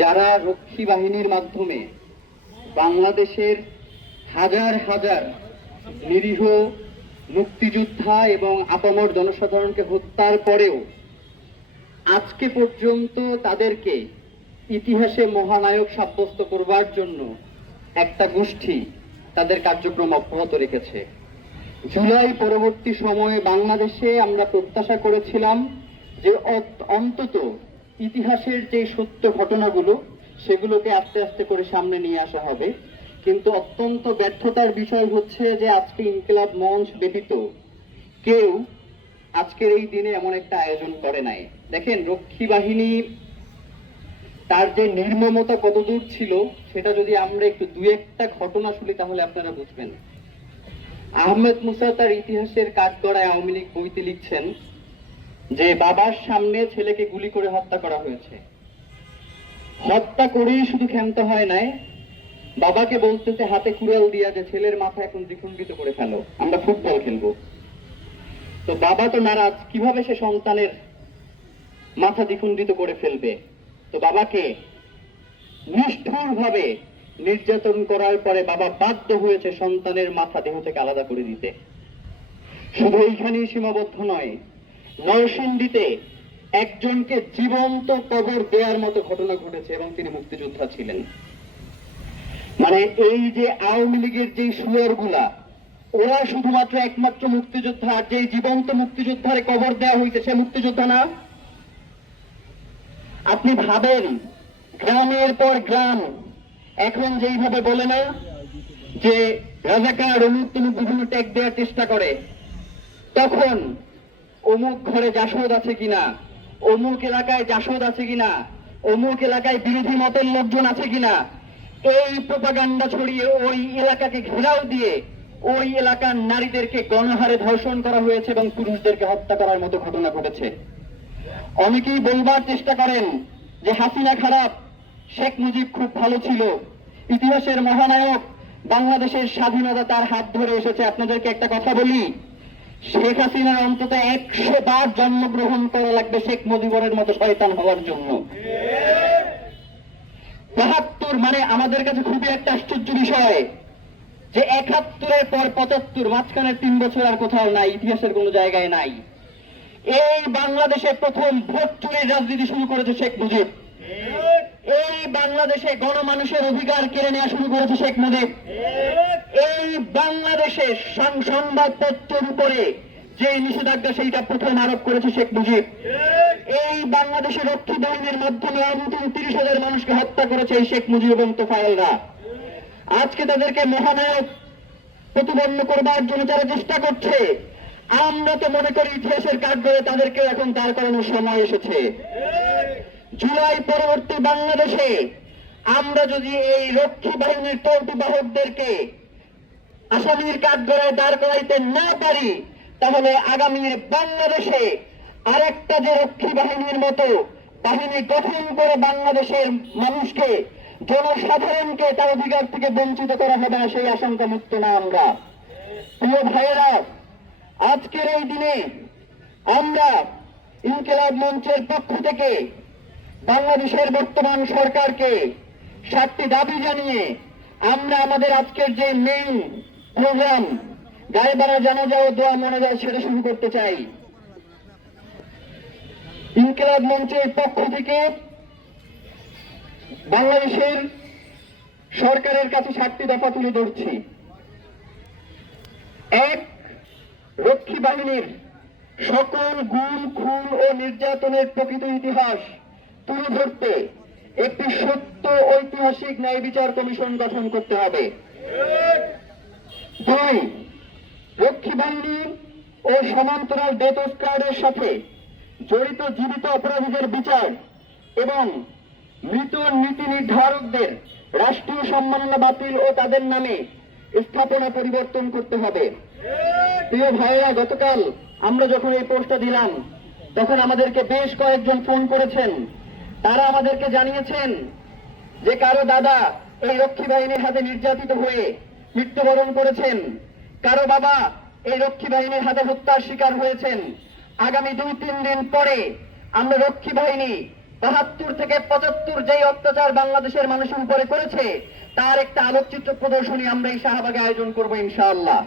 যারা রক্ষী বাহিনীর মাধ্যমে বাংলাদেশের হাজার হাজার নিরীহ মুক্তিযোদ্ধা এবং আপামর জনসাধারণকে হত্যার পরেও আজকে পর্যন্ত তাদেরকে ইতিহাসে মহানায়ক সাব্যস্ত করবার জন্য একটা গোষ্ঠী তাদের কার্যক্রম অব্যাহত রেখেছে। জুলাই পরবর্তী সময়ে বাংলাদেশে আমরা প্রত্যাশা করেছিলাম যে অন্তত ইতিহাসের যে সত্য ঘটনাগুলো সেগুলোকে আস্তে আস্তে করে সামনে নিয়ে আসা হবে, কিন্তু অত্যন্ত ব্যর্থতার বিষয় হচ্ছে যে আজকে ইনকিলাব মঞ্চ ব্যতীত কেউ আজকের এই দিনে এমন একটা আয়োজন করে নাই। দেখেন, রক্ষী বাহিনী তার যে নির্মমতা কতদূর ছিল সেটা যদি আমরা একটু দু একটা ঘটনা শুনি তাহলে আপনারা বুঝবেন। আহমেদ মুসা তার ইতিহাসের কাঠগড়ায় আওয়ামী লীগ বইতে লিখছেন যে বাবার সামনে ছেলেকে গুলি করে হত্যা করা হয়েছে। হত্যা করেই শুধু ক্ষান্ত হয় নাই, বাবাকে বলতেছে হাতে কুড়াল দিয়া যে ছেলের মাথা এখন দ্বিখণ্ডিত করে ফেলো, আমরা ফুটবল খেলবো। তো বাবা তো নারাজ, কিভাবে সে সন্তানের মাথা দ্বিখণ্ডিত করে ফেলবে। তো বাবাকে নিষ্ঠুর ভাবে নির্যাতন করার পরে বাবা বাধ্য হয়েছে সন্তানের মাথা দেহ থেকে আলাদা করে দিতে। শুধু এইখানেই সীমাবদ্ধ নয়, নরসিংদীতে একজনকে জীবন্ত কবর দেওয়ার মতো ঘটনা ঘটেছে এবং তিনি মুক্তিযোদ্ধা ছিলেন। মানে এই যে আওয়ামী লীগের যে শুয়োরগুলা, ওরা শুধুমাত্র একমাত্র মুক্তিযোদ্ধা, আর যে জীবন্ত মুক্তিযোদ্ধারে কবর দেওয়া হয়েছে সে মুক্তিযোদ্ধা না। আপনি ভাবেন, গ্রামের পর গ্রাম এখন যেইভাবে বলে না যে রাজাকার অমুক তমুক বিভিন্ন ট্যাগ দেওয়ার চেষ্টা করে, তখন অমুক ঘরে জাসদ আছে কিনা, অমুক এলাকায় জাসদ আছে কিনা, অমুক এলাকায় বিরোধী মতের লোকজন আছে কিনা, এই প্রোপাগান্ডা ছড়িয়ে ওই এলাকাকে ঘেরাও দিয়ে ওই এলাকার নারীদেরকে গণহারে ধর্ষণ করা হয়েছে এবং পুরুষদেরকে হত্যা করার মতো ঘটনা ঘটেছে। অনেকেই বলবার চেষ্টা করেন যে হাসিনা খারাপ, শেখ মুজিব খুব ভালো ছিল, ইতিহাসের মহানায়ক, বাংলাদেশের স্বাধীনতা তার হাত ধরে এসেছে। আপনাদেরকে একটা কথা বলি, শেখ হাসিনার অন্তত 100 বার জন্মগ্রহণ করা লাগবে শেখ মুজিবুরের মতো শয়তান হওয়ার জন্য। ৭৫ মানে আমাদের কাছে খুবই একটা আশ্চর্য বিষয় যে ৭১-এর পর ৭৫, মাঝখানের 3 বছর আর কোথাও নাই, ইতিহাসের কোনো জায়গায় নাই। এই বাংলাদেশে প্রথম ভোট চুরির রাজনীতি শুরু করেছে শেখ মুজিব। এই বাংলাদেশে গণমানুষের অধিকার কেড়ে নেওয়া শুরু করেছে শেখ মুজিব। এই বাংলাদেশে সংবাদপত্রের উপরে যে নিষেধাজ্ঞা সেইটা প্রথম আরোপ করেছে শেখ মুজিব। এই বাংলাদেশের রক্ষী বাহিনীর মাধ্যমে ৩০,০০০ মানুষকে হত্যা করেছে এই শেখ মুজিব এবং তোফায়েলরা। আজকে তাদেরকে মহানায়ক প্রতিপন্ন করবার জন্য যারা চেষ্টা করছে, আমরা তো মনে করি ইতিহাসের কাঠগড়ে তাদেরকে এখন দাঁড় করানোর সময় এসেছে। জুলাই পরবর্তী বাংলাদেশে আমরা যদি এই রক্ষী বাহিনীর তৌতুবাহকদেরকে আসামির কাঠগড়ায় দাঁড় করাইতে না পারি, তাহলে আগামীর বাংলাদেশে আরেকটা যে রক্ষী বাহিনীর মতো বাহিনী গঠন করে বাংলাদেশের মানুষকে, জনসাধারণকে তার অধিকার থেকে বঞ্চিত করা হবে না, সেই আশঙ্কা মুক্ত না আমরা। প্রিয় ভাইয়েরা, আজকের এই দিনে আমরা ইনকিলাব মঞ্চের পক্ষ থেকে বাংলাদেশের বর্তমান সরকারকে 7টি দাবি জানিয়ে আমরা আমাদের আজকের যে মেইন প্রোগ্রাম গায়েবাড়া জানাজা ও দোয়া মোনাজাত সেটা শুরু করতে চাই। ইনকিলাব মঞ্চের পক্ষ থেকে বাংলাদেশের সরকারের কাছে 7টি দফা তুলে ধরছি। 1, রক্ষী বাহিনীর সকল গুম, খুন ও নির্যাতনের প্রকৃত ইতিহাস তুলে ধরতে একটি সত্য ঐতিহাসিক ন্যায় বিচার কমিশন গঠন করতে হবে। 2, রক্ষী বাহিনী ও সমান্তরাল ডেথ স্কোয়াডের সাথে জড়িত জীবিত অপরাধীদের বিচার এবং মৃত নীতি নির্ধারকদের রাষ্ট্রীয় সম্মাননা বাতিল ও তাদের নামে স্থাপনা পরিবর্তন করতে হবে। প্রিয় ভাইয়েরা, গতকাল আমরা যখন এই পোস্টটা দিলাম তখন আমাদেরকে বেশ কয়েকজন ফোন করেছেন। তারা আমাদেরকে জানিয়েছেন যে কারো দাদা এই রক্ষী বাহিনীর হাতে নির্যাতিত হয়ে মৃত্যুবরণ করেছেন, কারো বাবা এই রক্ষী বাহিনীর হাতে হত্যার শিকার হয়েছেন। আগামী 2-3 দিন পরে আমরা রক্ষী বাহিনী ৭২ থেকে ৭৫ যেই অত্যাচার বাংলাদেশের মানুষের উপরে করেছে তার একটা আলোকচিত্র প্রদর্শনী আমরা এই শাহবাগে আয়োজন করবো ইনশাআল্লাহ।